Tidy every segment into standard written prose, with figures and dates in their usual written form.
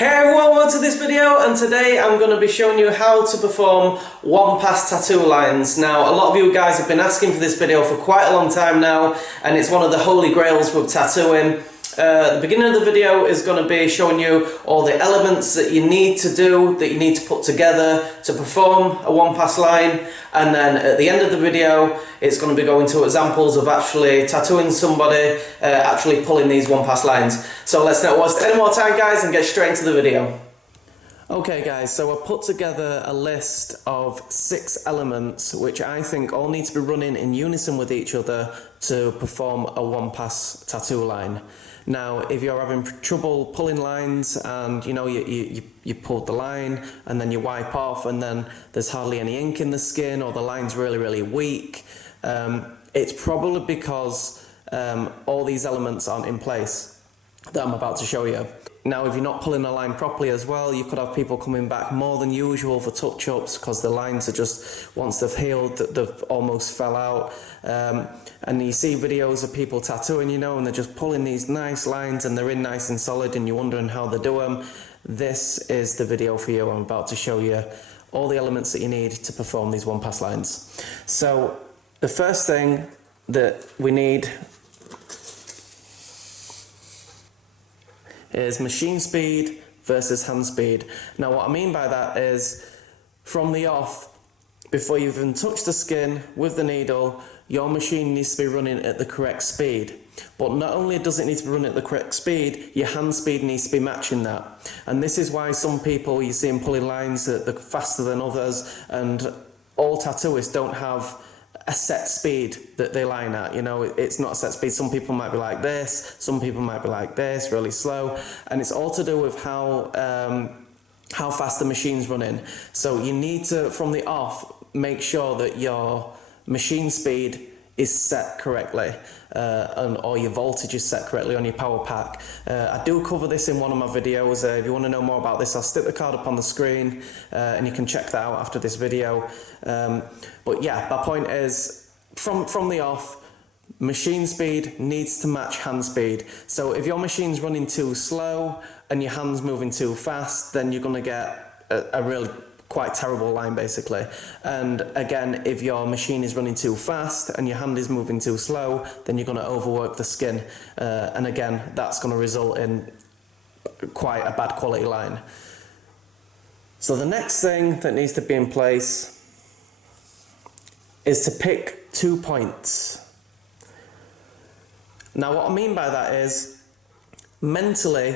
Hey everyone, welcome to this video, and today I'm going to be showing you how to perform one-pass tattoo lines. Now, a lot of you guys have been asking for this video for quite a long time now, and it's one of the holy grails with tattooing. The beginning of the video is going to be showing you all the elements that you need to do, that you need to put together to perform a one-pass line, and then at the end of the video it's going to be going to examples of actually tattooing somebody, actually pulling these one-pass lines. So let's not waste any more time, guys, and get straight into the video. Okay guys, so I've put together a list of 6 elements which I think all need to be running in unison with each other to perform a one-pass tattoo line. Now, if you're having trouble pulling lines and you pulled the line and then you wipe off and then there's hardly any ink in the skin, or the line's really weak, it's probably because all these elements aren't in place that I'm about to show you. Now, if you're not pulling a line properly as well, you could have people coming back more than usual for touch-ups because the lines are just, once they've healed, they've almost fell out. And you see videos of people tattooing, and they're just pulling these nice lines and they're in nice and solid and you're wondering how they do them. This is the video for you. I'm about to show you all the elements that you need to perform these one-pass lines. So, the first thing that we need is machine speed versus hand speed. Now, what I mean by that is, from the off, before you even touch the skin with the needle, your machine needs to be running at the correct speed. But not only does it need to be running at the correct speed, your hand speed needs to be matching that. And this is why some people, you see them pulling lines that they're faster than others, and all tattooists don't have a set speed that they line at. It's not a set speed. Some people might be like this, some people might be like this, really slow, and it's all to do with how fast the machine's running. So you need to, from the off, make sure that your machine speed is set correctly, or your voltage is set correctly on your power pack. I do cover this in one of my videos. If you want to know more about this, I'll stick the card up on the screen, and you can check that out after this video. But yeah, my point is, from the off, machine speed needs to match hand speed. So if your machine's running too slow and your hand's moving too fast, then you're going to get a really quite terrible line, basically. And again, if your machine is running too fast and your hand is moving too slow, then you're going to overwork the skin, and again, that's going to result in quite a bad quality line. So the next thing that needs to be in place is to pick 2 points. Now, what I mean by that is, mentally,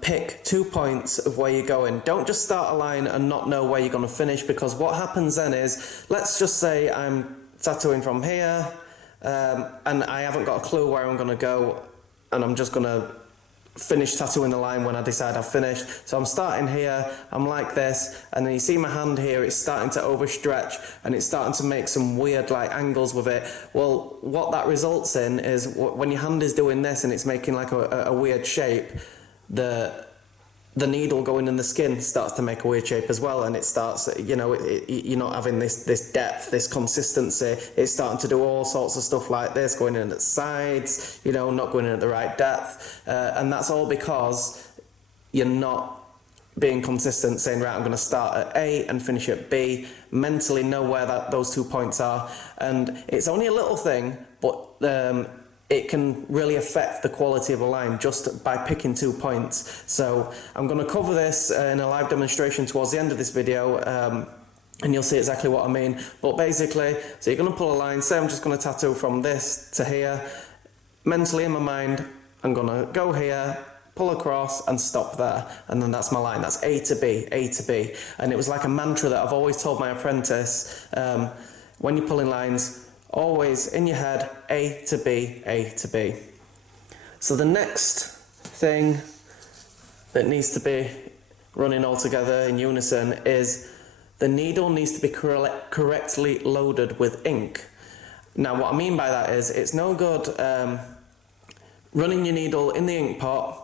pick 2 points of where you're going. Don't just start a line and not know where you're going to finish, because what happens then is, let's just say I'm tattooing from here, and I haven't got a clue where I'm going to go, and I'm just going to finish tattooing the line when I decide I've finished. So I'm starting here, I'm like this, and then you see my hand here, it's starting to overstretch and it's starting to make some weird angles with it. Well, what that results in is, when your hand is doing this and it's making like a weird shape, the needle going in the skin starts to make a weird shape as well, and it starts, you're not having this depth, this consistency. It's starting to do all sorts of stuff like this, going in at the sides, not going in at the right depth, and that's all because you're not being consistent, saying, right, I'm going to start at A and finish at B. Mentally know where those 2 points are, and it's only a little thing, but it can really affect the quality of a line just by picking 2 points. So I'm going to cover this in a live demonstration towards the end of this video, and you'll see exactly what I mean. But basically, so you're going to pull a line. Say I'm just going to tattoo from this to here. Mentally in my mind, I'm going to go here, pull across and stop there, and then that's my line. That's A to B, A to B. And it was like a mantra that I've always told my apprentice, when you're pulling lines, always in your head, A to B, A to B. So the next thing that needs to be running all together in unison is the needle needs to be correctly loaded with ink. Now, what I mean by that is, it's no good running your needle in the ink pot,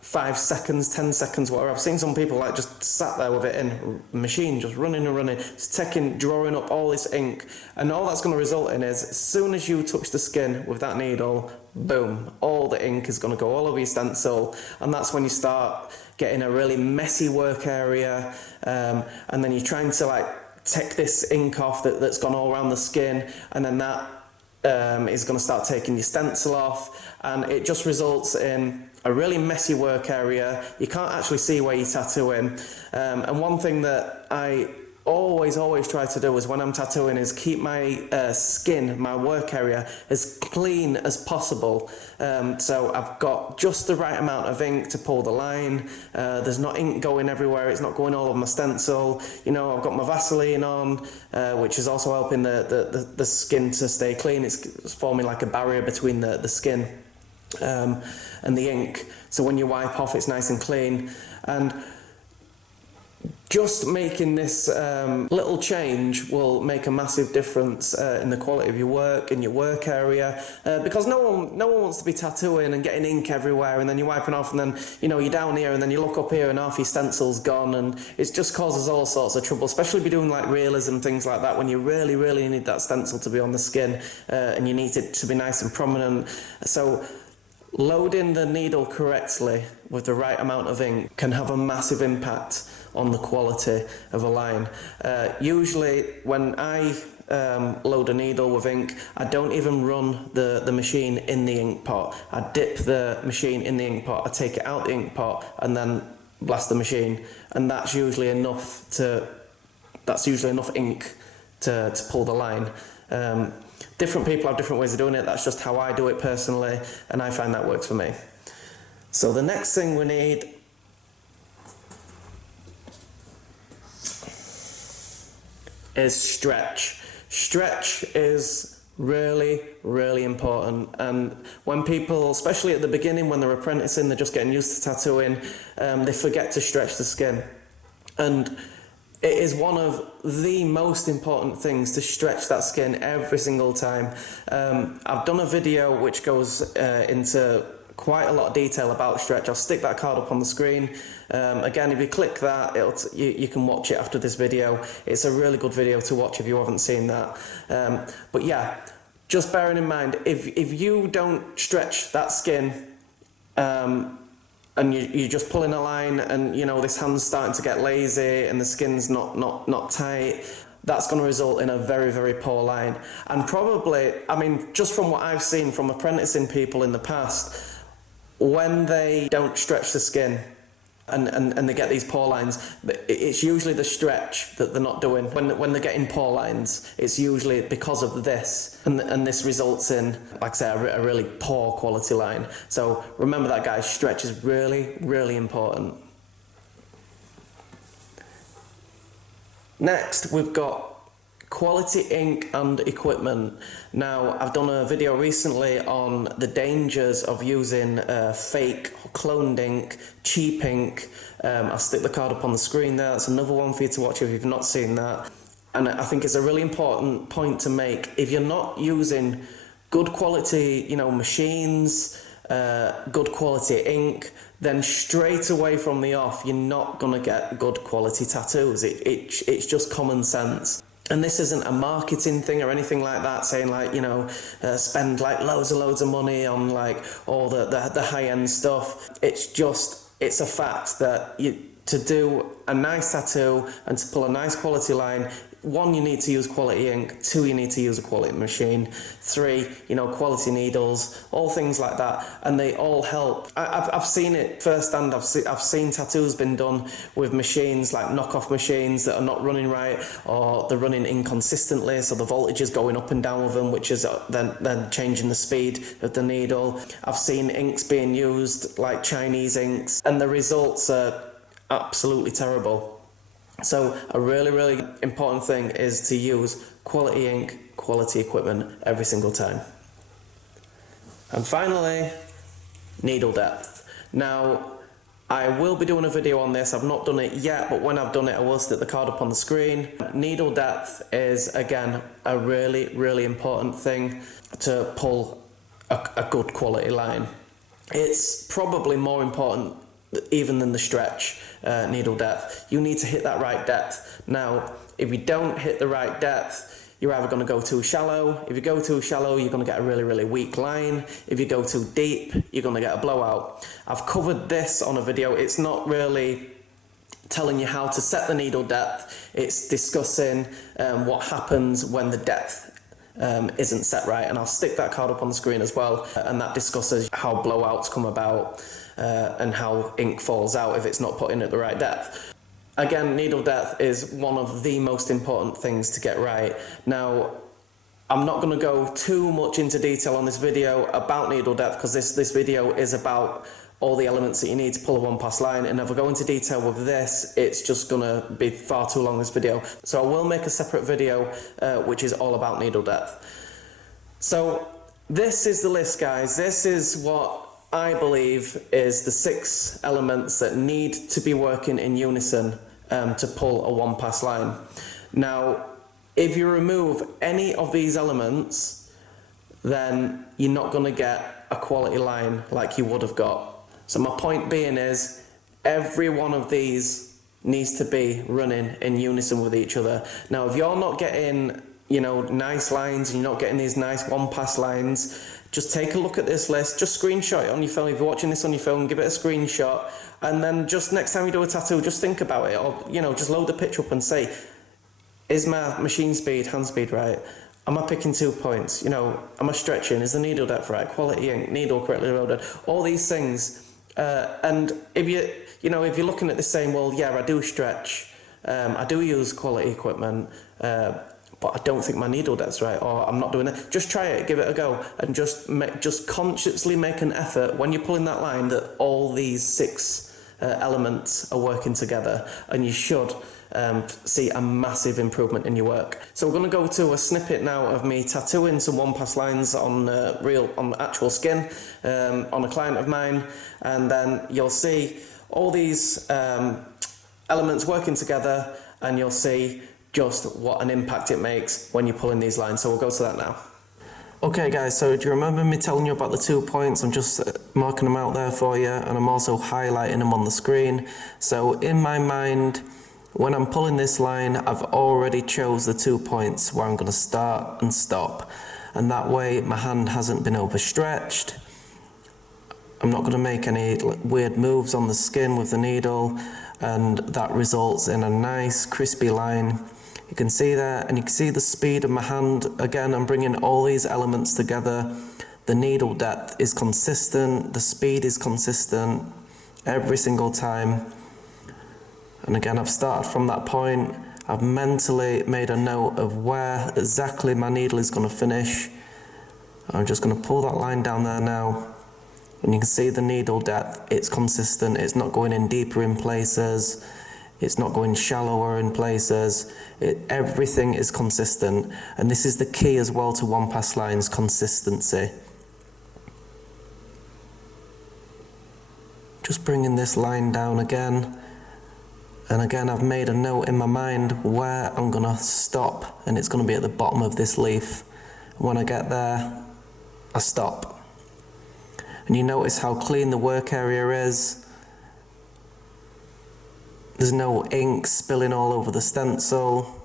5 seconds, 10 seconds, whatever. I've seen some people like just sat there with it in machine, just running and running, just drawing up all this ink, and all that's going to result in is, as soon as you touch the skin with that needle, boom, all the ink is going to go all over your stencil, and that's when you start getting a really messy work area, and then you're trying to like take this ink off that's gone all around the skin, and then that is going to start taking your stencil off, and it just results in a really messy work area. You can't actually see where you're tattooing, and one thing that I always try to do is when I'm tattooing is keep my skin, my work area, as clean as possible. So I've got just the right amount of ink to pull the line. There's not ink going everywhere, it's not going all over my stencil. You know, I've got my Vaseline on, which is also helping the skin to stay clean. It's forming like a barrier between the skin and the ink. So when you wipe off, it's nice and clean. And just making this little change will make a massive difference in the quality of your work, in your work area, because no one wants to be tattooing and getting ink everywhere, and then you're wiping off, and then you're down here, and then you look up here and half your stencil's gone, and it just causes all sorts of trouble, especially if you're doing like realism, things like that, when you really need that stencil to be on the skin, and you need it to be nice and prominent. So loading the needle correctly with the right amount of ink can have a massive impact on the quality of a line. Usually when I load a needle with ink, I don't even run the machine in the ink pot. I dip the machine in the ink pot, I take it out the ink pot, and then blast the machine, and that's usually enough ink to pull the line. Different people have different ways of doing it. That's just how I do it personally, and I find that works for me. So the next thing we need is stretch. Stretch is really important, and when people, especially at the beginning when they're apprenticing, they're just getting used to tattooing, they forget to stretch the skin, and it is one of the most important things to stretch that skin every single time. I've done a video which goes into quite a lot of detail about stretch. I'll stick that card up on the screen. Again, if you click that, you can watch it after this video. It's a really good video to watch if you haven't seen that. But yeah, just bearing in mind, if you don't stretch that skin, and you're just pulling a line, and this hand's starting to get lazy and the skin's not tight, that's going to result in a very poor line. And probably, I mean, just from what I've seen from apprenticing people in the past, when they don't stretch the skin and they get these poor lines, it's usually the stretch that they're not doing. When they're getting poor lines, it's usually because of this, and this results in, like I say, a really poor quality line. So remember that, guys, stretch is really important. Next, we've got quality ink and equipment. Now, I've done a video recently on the dangers of using fake or cloned ink, cheap ink. I'll stick the card up on the screen there. That's another one for you to watch if you've not seen that. And I think it's a really important point to make. If you're not using good quality, machines, good quality ink, then straight away from the off, you're not gonna get good quality tattoos. It's just common sense. And this isn't a marketing thing or anything like that, saying like, spend like loads of money on like all the high-end stuff. It's a fact that to do a nice tattoo and to pull a nice quality line, 1, you need to use quality ink. 2, you need to use a quality machine. 3, quality needles, all things like that, and they all help. I've seen it firsthand. I've seen tattoos been done with machines, like knockoff machines that are not running right, or they're running inconsistently, so the voltage is going up and down with them, which is then changing the speed of the needle. I've seen inks being used like Chinese inks, and the results are absolutely terrible. So a really important thing is to use quality ink, quality equipment every single time. And finally, needle depth. Now, I will be doing a video on this. I've not done it yet, but when I've done it, I will stick the card up on the screen. Needle depth is, again, a really important thing to pull a good quality line. It's probably more important even than the stretch needle depth. You need to hit that right depth. Now, if you don't hit the right depth, you're either going to go too shallow. If you go too shallow, you're going to get a really, really weak line. If you go too deep, you're going to get a blowout. I've covered this on a video. It's not really telling you how to set the needle depth. It's discussing what happens when the depth isn't set right, and I'll stick that card up on the screen as well, and that discusses how blowouts come about and how ink falls out if it's not put in at the right depth. Again, needle depth is one of the most important things to get right. Now, I'm not going to go too much into detail on this video about needle depth, because this video is about all the elements that you need to pull a one-pass line, and if I go into detail with this, it's just going to be far too long, this video. So I will make a separate video which is all about needle depth. So this is the list, guys. This is what I believe is the 6 elements that need to be working in unison to pull a one-pass line. Now, if you remove any of these elements, then you're not going to get a quality line like you would have got. So my point being is, every one of these needs to be running in unison with each other. Now, if you're not getting, you know, nice lines, and you're not getting these nice one-pass lines, just take a look at this list, just screenshot it on your phone. If you're watching this on your phone, give it a screenshot, and then just next time you do a tattoo, just think about it, or, you know, just load the picture up and say, is my machine speed, hand speed right? Am I picking 2 points? You know, am I stretching? Is the needle depth right? Quality ink, needle correctly loaded, all these things. And if you're looking at this saying, well, yeah, I do stretch, I do use quality equipment, but I don't think my needle depth's right, or I'm not doing it. Just try it, give it a go, and just consciously make an effort when you're pulling that line that all these 6 elements are working together, and you should see a massive improvement in your work. So we're going to go to a snippet now of me tattooing some one-pass lines on actual skin on a client of mine, and then you'll see all these elements working together, and you'll see just what an impact it makes when you're pulling these lines. So we'll go to that now. Okay guys, so do you remember me telling you about the 2 points? I'm just marking them out there for you, and I'm also highlighting them on the screen. So in my mind, when I'm pulling this line, I've already chose the 2 points where I'm going to start and stop, and that way my hand hasn't been overstretched. I'm not going to make any weird moves on the skin with the needle, and that results in a nice crispy line. You can see that, and you can see the speed of my hand. Again, I'm bringing all these elements together. The needle depth is consistent, the speed is consistent every single time. And again, I've started from that point. I've mentally made a note of where exactly my needle is going to finish. I'm just going to pull that line down there now. And you can see the needle depth, it's consistent, it's not going in deeper in places, it's not going shallower in places, everything is consistent. And this is the key as well to one-pass lines, consistency. Just bringing this line down again. And again, I've made a note in my mind where I'm going to stop, and it's going to be at the bottom of this leaf. When I get there, I stop. And you notice how clean the work area is. There's no ink spilling all over the stencil.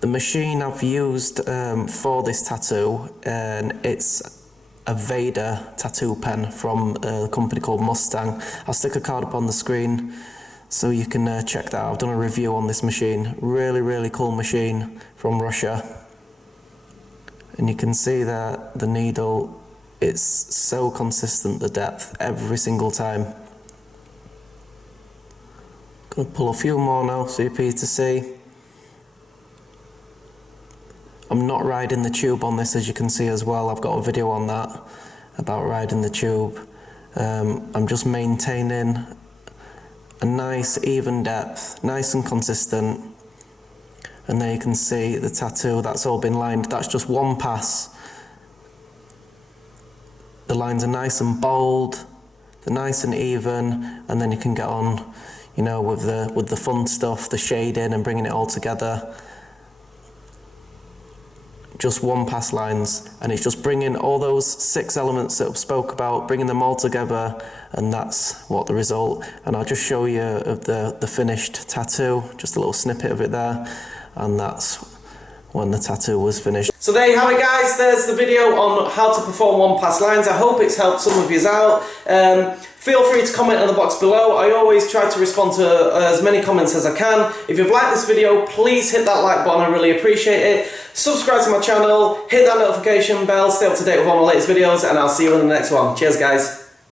The machine I've used for this tattoo, and it's a Vader tattoo pen from a company called Mustang. I'll stick a card up on the screen so you can check that out. I've done a review on this machine. Really, really cool machine from Russia. And you can see that the needle, it's so consistent, the depth, every single time. Gonna pull a few more now so for you to see. I'm not riding the tube on this, as you can see as well. I've got a video on that, about riding the tube. I'm just maintaining a nice even depth, nice and consistent. And there you can see the tattoo, that's all been lined. That's just one pass. The lines are nice and bold, they're nice and even, and then you can get on, you know, with the fun stuff, the shading and bringing it all together. just one pass lines, and it's just bringing all those 6 elements that we spoke about, bringing them all together, and that's what the result. And I'll just show you of the finished tattoo, just a little snippet of it there, and that's when the tattoo was finished. So there you have it, guys. There's the video on how to perform one pass lines. I hope it's helped some of you out. Feel free to comment in the box below. I always try to respond to as many comments as I can. If you've liked this video, please hit that like button. I really appreciate it. Subscribe to my channel, hit that notification bell, stay up to date with all my latest videos, and I'll see you in the next one. Cheers, guys.